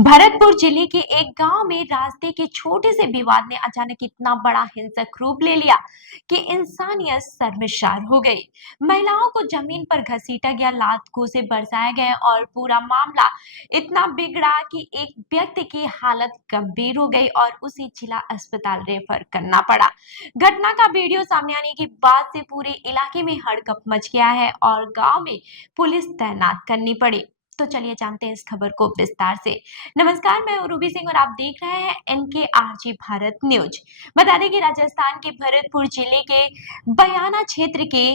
भरतपुर जिले के एक गांव में रास्ते के छोटे से विवाद ने अचानक इतना बड़ा हिंसक रूप ले लिया कि इंसानियत शर्मसार हो गई। महिलाओं को जमीन पर घसीटा गया, लात से बरसाए गए और पूरा मामला इतना बिगड़ा कि एक व्यक्ति की हालत गंभीर हो गई और उसे जिला अस्पताल रेफर करना पड़ा। घटना का वीडियो सामने आने के बाद से पूरे इलाके में हड़कंप मच गया है और गांव में पुलिस तैनात करनी पड़ी। तो चलिए जानते हैं इस खबर को विस्तार से। नमस्कार, मैं रूबी सिंह और आप देख रहे हैं एनके आरजी भारत न्यूज। बता दें कि राजस्थान के भरतपुर जिले के बयाना क्षेत्र के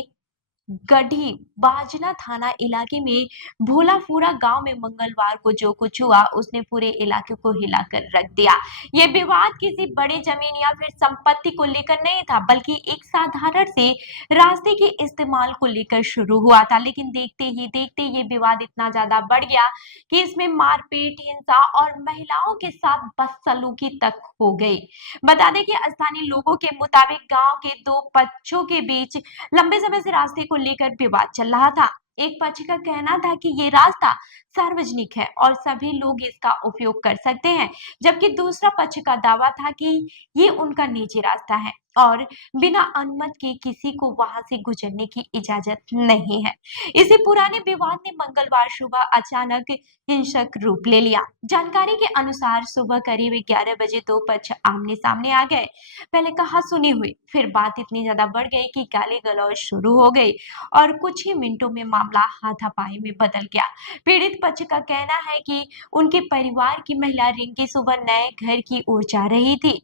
गढ़ी बाजना थाना इलाके में भोलापुरा गांव में मंगलवार को जो कुछ हुआ उसने पूरे इलाके को हिलाकर रख दिया। ये विवाद किसी बड़ी जमीन या फिर संपत्ति को लेकर नहीं था, बल्कि एक साधारण से रास्ते के इस्तेमाल को लेकर शुरू हुआ था। लेकिन देखते ही देखते ये विवाद इतना ज्यादा बढ़ गया कि इसमें मारपीट, हिंसा और महिलाओं के साथ बदसलूकी तक हो गई। बता दें कि स्थानीय लोगों के मुताबिक गांव के दो पक्षों के बीच लंबे समय से रास्ते को लेकर विवाद चल रहा था। एक पक्ष का कहना था कि ये रास्ता सार्वजनिक है और सभी लोग इसका उपयोग कर सकते हैं, जबकि दूसरा पक्ष का दावा था कि ये उनका निजी रास्ता है और बिना अनुमति के किसी को वहां से गुजरने की इजाजत नहीं है। इसी पुराने विवाद ने मंगलवार सुबह अचानक हिंसक रूप ले लिया। जानकारी के अनुसार सुबह करीब 11 बजे दो पक्ष आमने सामने आ गए। पहले कहा सुनी हुई, फिर बात इतनी ज्यादा बढ़ गई कि गाली गलौज शुरू हो गई और कुछ ही मिनटों में मामला हाथापाई में बदल गया। पीड़ित पक्ष का कहना है कि उनके परिवार की महिला रिंकी सुबह नए घर की ओर जा रही थी।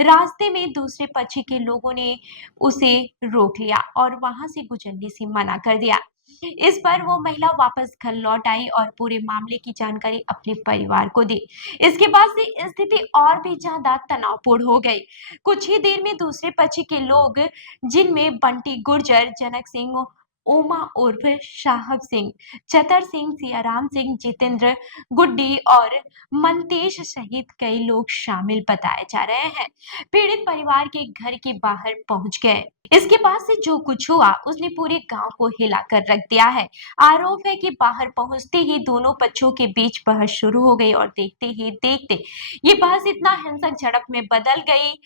रास्ते में दूसरे पक्ष के लोगों ने उसे रोक लिया और वहां से गुजरने से मना कर दिया। इस पर वो महिला वापस घर लौट आई और पूरे मामले की जानकारी अपने परिवार को दी। इसके बाद से स्थिति और भी ज्यादा तनावपूर्ण हो गई। कुछ ही देर में दूसरे पक्ष के लोग, जिनमें बंटी गुर्जर, जनक सिंह, ओमा उर्फ साहब सिंह, चतर सिंह, सियाराम सिंह, जितेंद्र, गुड्डी और मनतेश सहित कई लोग शामिल बताए जा रहे हैं, पीड़ित परिवार के घर के बाहर पहुंच गए। इसके बाद से जो कुछ हुआ उसने पूरे गांव को हिलाकर रख दिया है। आरोप है कि बाहर पहुंचते ही दोनों पक्षों के बीच बहस शुरू हो गई और देखते ही देखते ये बहस इतना हिंसक झड़प में बदल गई।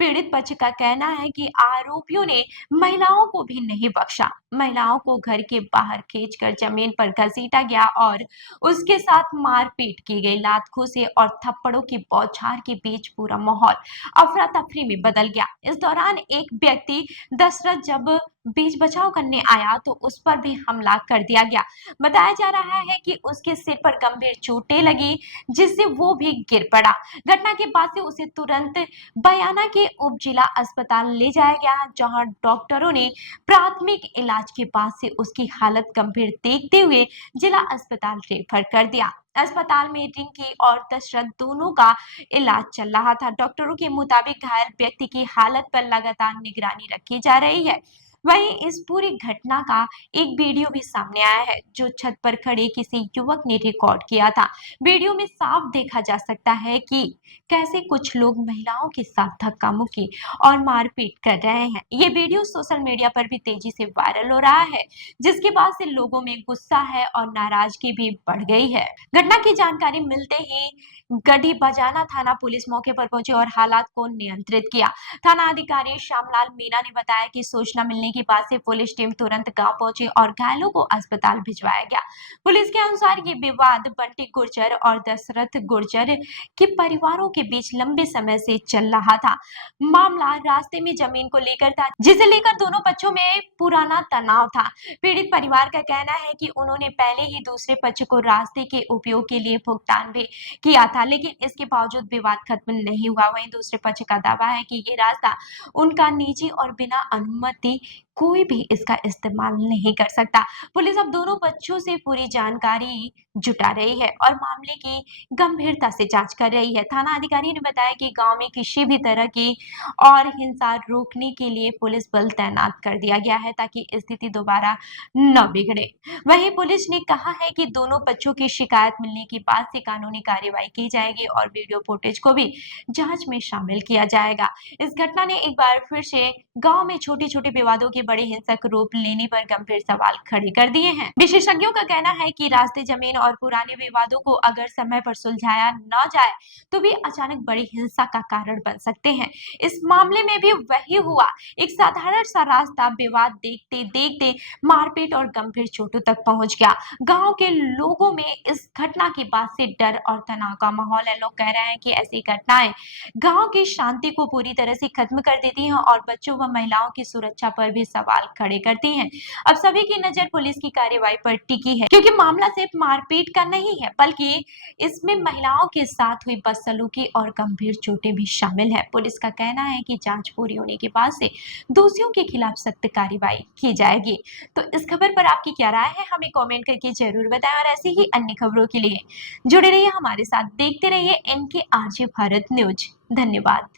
पीड़ित पक्ष का कहना है कि आरोपियों ने महिलाओं को भी नहीं बख्शा। महिलाओं को घर के बाहर खींचकर जमीन पर घसीटा गया और उसके साथ मारपीट की गई। लात घूंसे और थप्पड़ों की बौछार के बीच पूरा माहौल अफरा तफरी में बदल गया। इस दौरान एक व्यक्ति दशरथ जब बीच बचाव करने आया तो उस पर भी हमला कर दिया गया। बताया जा रहा है कि उसके सिर पर गंभीर चोटें लगी, जिससे वो भी गिर पड़ा। घटना के बाद से उसे तुरंत बयाना के उप जिला अस्पताल ले जाया गया, जहां डॉक्टरों ने प्राथमिक इलाज के बाद से उसकी हालत गंभीर देखते हुए जिला अस्पताल रेफर कर दिया। अस्पताल में रिंकी और दशरथ दोनों का इलाज चल रहा था। डॉक्टरों के मुताबिक घायल व्यक्ति की हालत पर लगातार निगरानी रखी जा रही है। वहीं इस पूरी घटना का एक वीडियो भी सामने आया है, जो छत पर खड़े किसी युवक ने रिकॉर्ड किया था। वीडियो में साफ देखा जा सकता है कि कैसे कुछ लोग महिलाओं के साथ धक्का मुक्की और मारपीट कर रहे हैं। ये वीडियो सोशल मीडिया पर भी तेजी से वायरल हो रहा है, जिसके बाद से लोगों में गुस्सा है और नाराजगी भी बढ़ गई है। घटना की जानकारी मिलते ही गढ़ी बजाना थाना पुलिस मौके पर पहुंची और हालात को नियंत्रित किया। थाना अधिकारी श्यामलाल मीणा ने बताया कि सूचना मिलने के बाद से पुलिस टीम तुरंत गांव पहुंची और घायलों को अस्पताल भिजवाया गया। पुलिस के अनुसार ये विवाद बंटी गुर्जर और दशरथ गुर्जर के परिवारों के बीच लंबे समय से चल रहा था। मामला रास्ते में जमीन को लेकर था, जिसे लेकर दोनों पक्षों में पुराना तनाव था। पीड़ित परिवार का कहना है कि उन्होंने पहले ही दूसरे पक्ष को रास्ते के उपयोग के लिए भुगतान भी किया था, लेकिन इसके बावजूद विवाद खत्म नहीं हुआ। वहीं दूसरे पक्ष का दावा है कि ये रास्ता उनका निजी और बिना अनुमति कोई भी इसका इस्तेमाल नहीं कर सकता। पुलिस अब दोनों पक्षों से पूरी जानकारी जुटा रही है और मामले की गंभीरता से जांच कर रही है। थाना अधिकारी ने बताया कि गांव में किसी भी तरह की और हिंसा रोकने के लिए पुलिस बल तैनात कर दिया गया है, ताकि स्थिति दोबारा न बिगड़े। वहीं पुलिस ने कहा है कि दोनों पक्षों की शिकायत मिलने के बाद से कानूनी कार्रवाई की जाएगी और वीडियो फुटेज को भी जांच में शामिल किया जाएगा। इस घटना ने एक बार फिर से गांव में छोटे छोटे विवादों के बड़े हिंसक रूप लेने पर गंभीर सवाल खड़े कर दिए हैं। विशेषज्ञों का कहना है कि रास्ते, जमीन और पुराने विवादों को अगर समय पर सुलझाया न जाए तो भी अचानक बड़ी हिंसा का कारण बन सकते हैं। इस मामले में भी वही हुआ। एक साधारण सा रास्ता विवाद देखते देखते मारपीट और गंभीर चोटों तक पहुंच गया। गांव के लोगों में इस घटना के बाद से डर और तनाव का माहौल है। लोग कह रहे हैं कि ऐसी घटनाएं गांव की शांति को पूरी तरह से खत्म कर देती हैं और बच्चों व महिलाओं की सुरक्षा पर भी सवाल खड़े करती हैं। अब सभी की नजर पुलिस की कार्रवाई पर टिकी है, क्योंकि मामला सिर्फ मारपीट का नहीं है, बल्कि इसमें महिलाओं के साथ हुई बदसलूकी और गंभीर चोटें भी शामिल है। पुलिस का कहना है कि जांच पूरी होने के बाद से दोषियों के खिलाफ सख्त कार्रवाई की जाएगी। तो इस खबर पर आपकी क्या राय है, हमें कमेंट करके जरूर बताएं और ऐसी ही अन्य खबरों के लिए जुड़े रहिए हमारे साथ, देखते रहिए NK RJ भारत न्यूज। धन्यवाद।